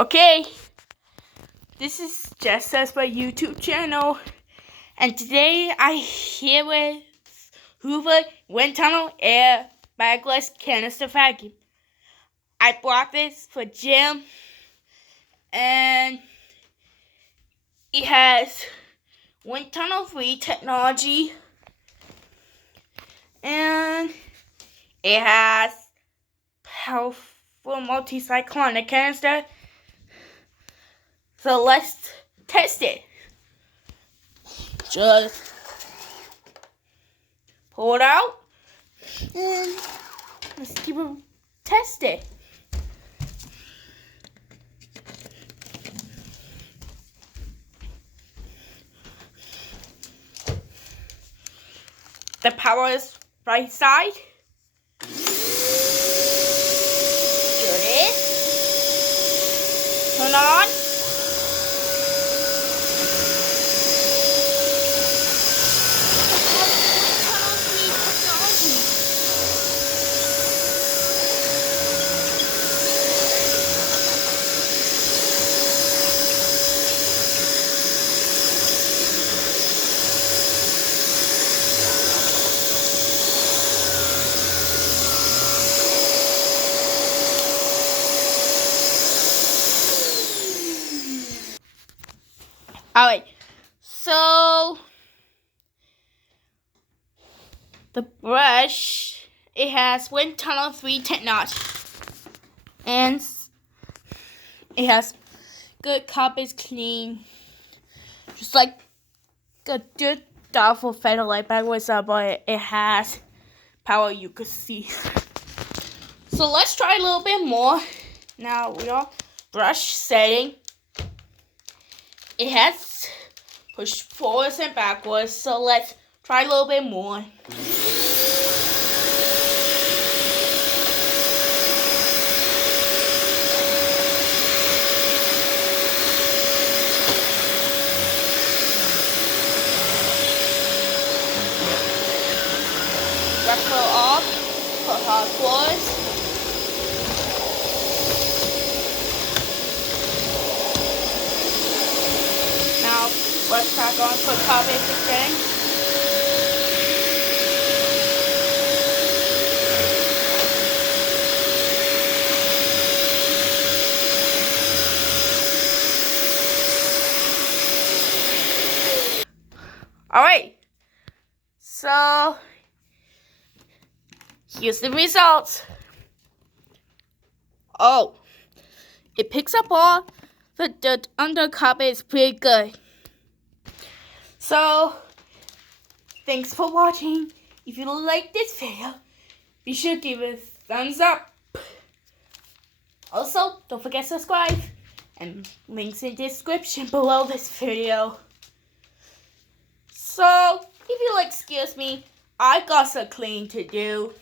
Okay, this is just as my YouTube channel, and today I here with Hoover, windtunnel, air, bagless, canister vacuum. I bought this for Jim, and it has windtunnel free technology, and it has powerful multi-cyclonic canister. So let's test it. Just pull it out and let's keep it test it. The power is right side. Here it is. Turn on. Alright, so the brush, it has wind tunnel 3 technology, and it has good carpets clean, just like a good powerful feather light backwards up, but it has power you could see. So let's try a little bit more. Now we are brush setting. It has push forwards and backwards, so let's try a little bit more. Retro off for hard floors. Now let's back on for carpet again. Alright, so here's the results. Oh, it picks up all the dirt under carpet. Is pretty good. So, thanks for watching. If you like this video, be sure to give it a thumbs up. Also, don't forget to subscribe, and links in the description below this video. So, if you excuse me, I got some cleaning to do.